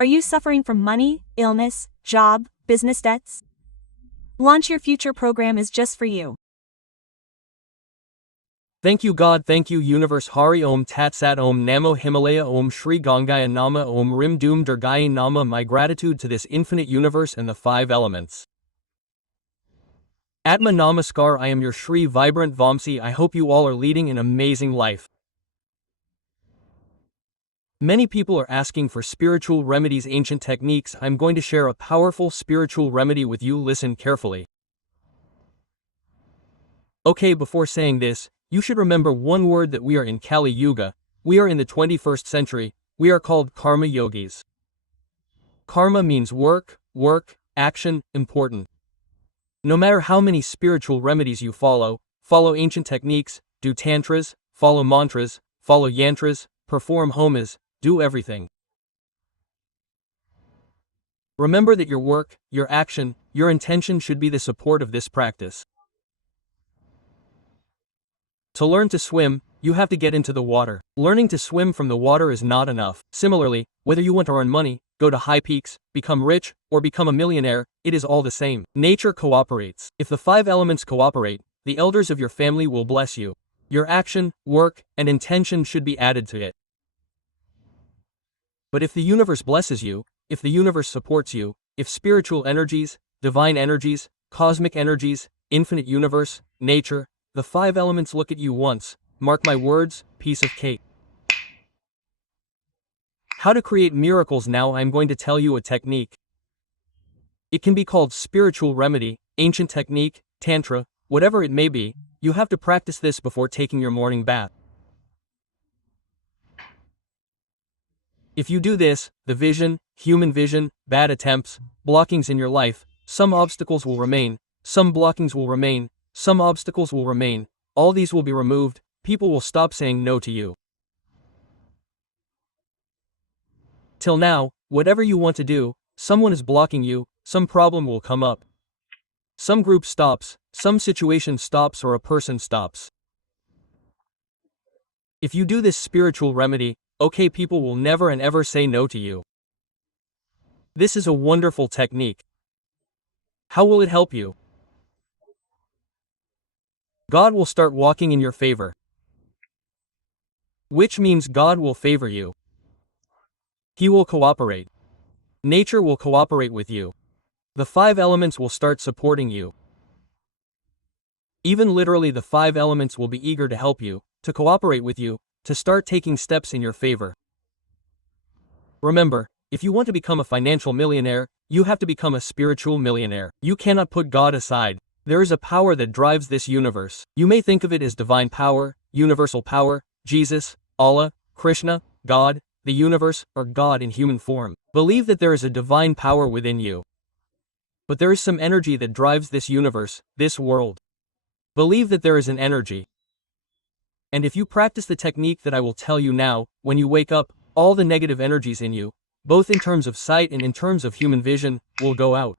Are you suffering from money, illness, job, business debts? Launch Your Future program is just for you. Thank you God, thank you universe. Hari Om Tat Sat Om Namo Himalaya Om Shri Gangaya Nama Om Rim Doom Durgaye Nama. My gratitude to this infinite universe and the five elements. Atma Namaskar. I am your Shri Vibrant Vamsi. I hope you all are leading an amazing life. Many people are asking for spiritual remedies, ancient techniques. I'm going to share a powerful spiritual remedy with you. Listen carefully. Okay, before saying this, you should remember one word, that we are in Kali Yuga. We are in the 21st century. We are called karma yogis. Karma means work, action, important. No matter how many spiritual remedies you follow ancient techniques, do tantras, follow mantras, follow yantras, perform homas, do everything. Remember that your work, your action, your intention should be the support of this practice. To learn to swim, you have to get into the water. Learning to swim from the water is not enough. Similarly, whether you want to earn money, go to high peaks, become rich, or become a millionaire, it is all the same. Nature cooperates. If the five elements cooperate, the elders of your family will bless you. Your action, work, and intention should be added to it. But if the universe blesses you, if the universe supports you, if spiritual energies, divine energies, cosmic energies, infinite universe, nature, the five elements look at you once, mark my words, piece of cake. How to create miracles. Now I'm going to tell you a technique. It can be called spiritual remedy, ancient technique, tantra, whatever it may be. You have to practice this before taking your morning bath. If you do this, the vision, human vision, bad attempts, blockings in your life, some obstacles will remain, some blockings will remain, some obstacles will remain, all these will be removed, people will stop saying no to you. Till now, whatever you want to do, someone is blocking you, some problem will come up. Some group stops, some situation stops, or a person stops. If you do this spiritual remedy, okay, people will never and ever say no to you. This is a wonderful technique. How will it help you? God will start walking in your favor. Which means God will favor you. He will cooperate. Nature will cooperate with you. The five elements will start supporting you. Even literally, the five elements will be eager to help you, to cooperate with you, to start taking steps in your favor. Remember, if you want to become a financial millionaire, you have to become a spiritual millionaire. You cannot put God aside. There is a power that drives this universe. You may think of it as divine power, universal power, Jesus, Allah, Krishna, God, the universe, or God in human form. Believe that there is a divine power within you. But there is some energy that drives this universe, this world. Believe that there is an energy. And if you practice the technique that I will tell you now, when you wake up, all the negative energies in you, both in terms of sight and in terms of human vision, will go out.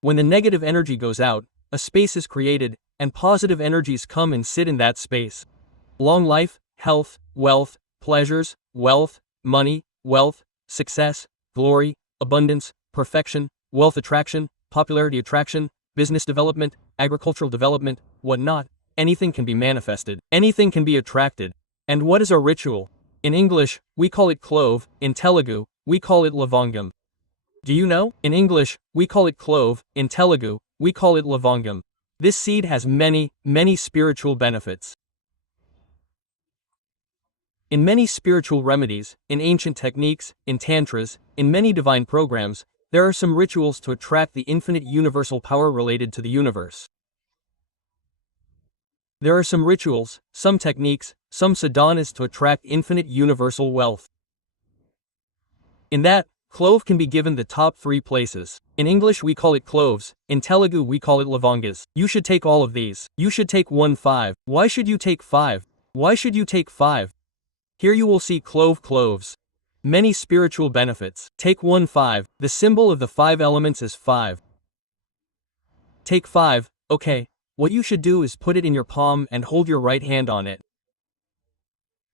When the negative energy goes out, a space is created, and positive energies come and sit in that space. Long life, health, wealth, pleasures, wealth, money, wealth, success, glory, abundance, perfection, wealth attraction, popularity attraction, business development, agricultural development, whatnot, anything can be manifested. Anything can be attracted. And what is our ritual? In English, we call it clove. In Telugu, we call it lavangam. Do you know? In English, we call it clove. In Telugu, we call it lavangam. This seed has many spiritual benefits. In many spiritual remedies, in ancient techniques, in tantras, in many divine programs, there are some rituals to attract the infinite universal power related to the universe. There are some rituals, some techniques, some sadhanas to attract infinite universal wealth. In that, clove can be given the top 3 places. In English we call it cloves, in Telugu we call it lavangas. You should take all of these. You should take 1-5. Why should you take 5? Why should you take 5? Here you will see cloves. Many spiritual benefits. Take 1-5. The symbol of the 5 elements is 5. Take 5, okay. What you should do is put it in your palm and hold your right hand on it.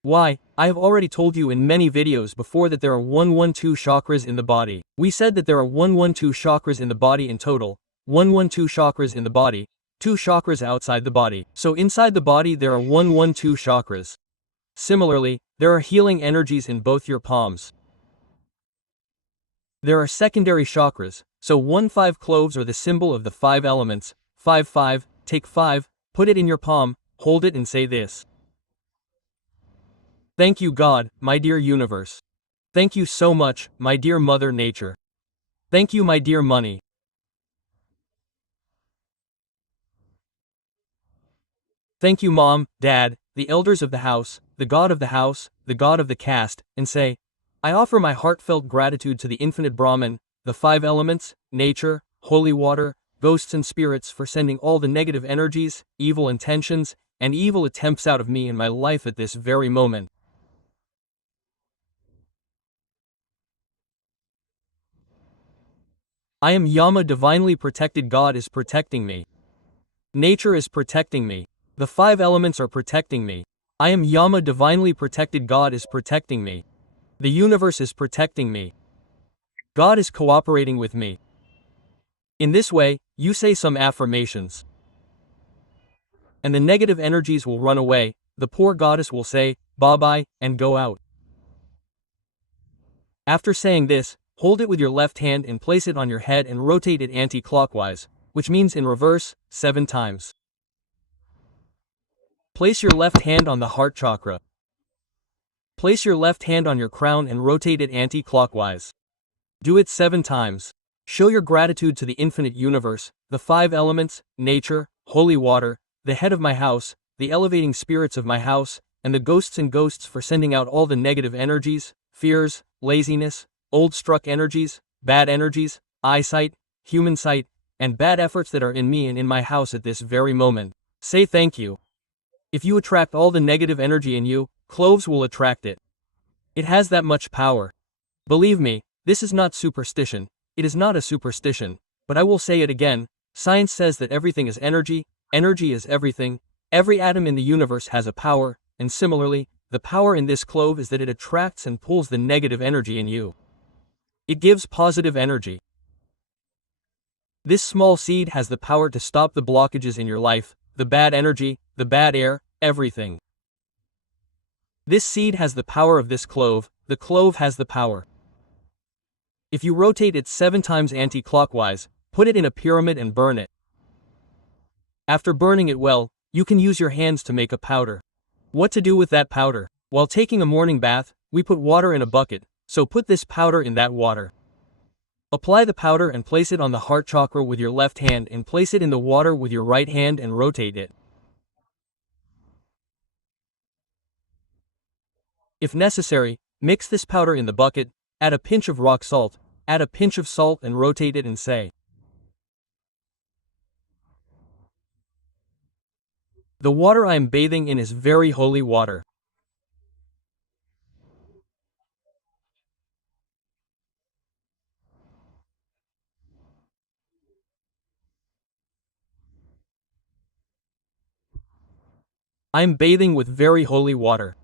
Why? I have already told you in many videos before that there are 112 chakras in the body. We said that there are 112 chakras in the body in total, 112 chakras in the body, 2 chakras outside the body. So inside the body there are 112 chakras. Similarly, there are healing energies in both your palms. There are secondary chakras, so 1-5 cloves are the symbol of the 5 elements. 5-5, take 5, put it in your palm, hold it and say this. Thank you God, my dear universe. Thank you so much, my dear Mother Nature. Thank you my dear money. Thank you Mom, Dad, the elders of the house, the God of the house, the God of the caste, and say, I offer my heartfelt gratitude to the infinite Brahman, the 5 elements, nature, holy water, ghosts and spirits for sending all the negative energies, evil intentions, and evil attempts out of me and my life at this very moment. I am Yama, divinely protected. God is protecting me. Nature is protecting me. The 5 elements are protecting me. I am Yama, divinely protected. God is protecting me. The universe is protecting me. God is cooperating with me. In this way, you say some affirmations. And the negative energies will run away, the poor goddess will say, bye-bye, and go out. After saying this, hold it with your left hand and place it on your head and rotate it anti-clockwise, which means in reverse, 7 times. Place your left hand on the heart chakra. Place your left hand on your crown and rotate it anti-clockwise. Do it 7 times. Show your gratitude to the infinite universe, the 5 elements, nature, holy water, the head of my house, the elevating spirits of my house, and the ghosts and ghosts for sending out all the negative energies, fears, laziness, old struck energies, bad energies, eyesight, human sight, and bad efforts that are in me and in my house at this very moment. Say thank you. If you attract all the negative energy in you, cloves will attract it. It has that much power. Believe me, this is not superstition. It is not a superstition, but I will say it again. Science says that everything is energy, energy is everything, every atom in the universe has a power, and similarly, the power in this clove is that it attracts and pulls the negative energy in you. It gives positive energy. This small seed has the power to stop the blockages in your life, the bad energy, the bad air, everything. This seed has the power of this clove, the clove has the power. If you rotate it 7 times anti-clockwise, put it in a pyramid and burn it. After burning it well, you can use your hands to make a powder. What to do with that powder? While taking a morning bath, we put water in a bucket, so put this powder in that water. Apply the powder and place it on the heart chakra with your left hand and place it in the water with your right hand and rotate it. If necessary, mix this powder in the bucket, add a pinch of rock salt, add a pinch of salt and rotate it and say, the water I am bathing in is very holy water. I am bathing with very holy water.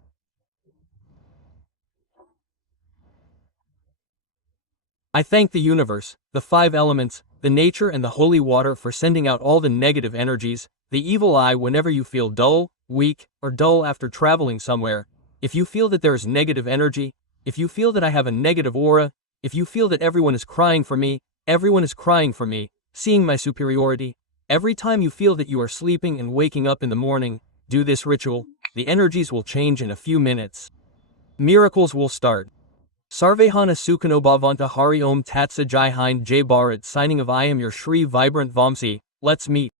I thank the universe, the 5 elements, the nature and the holy water for sending out all the negative energies, the evil eye whenever you feel dull, weak, or dull after traveling somewhere. If you feel that there is negative energy, if you feel that I have a negative aura, if you feel that everyone is crying for me, everyone is crying for me, seeing my superiority, every time you feel that you are sleeping and waking up in the morning, do this ritual, the energies will change in a few minutes. Miracles will start. Sarvehana Sukhano Bhavanta Hari Om Tatsa Jai Hind Jai Bharat. Signing of I am your Shri Vibrant Vamsi. Let's meet.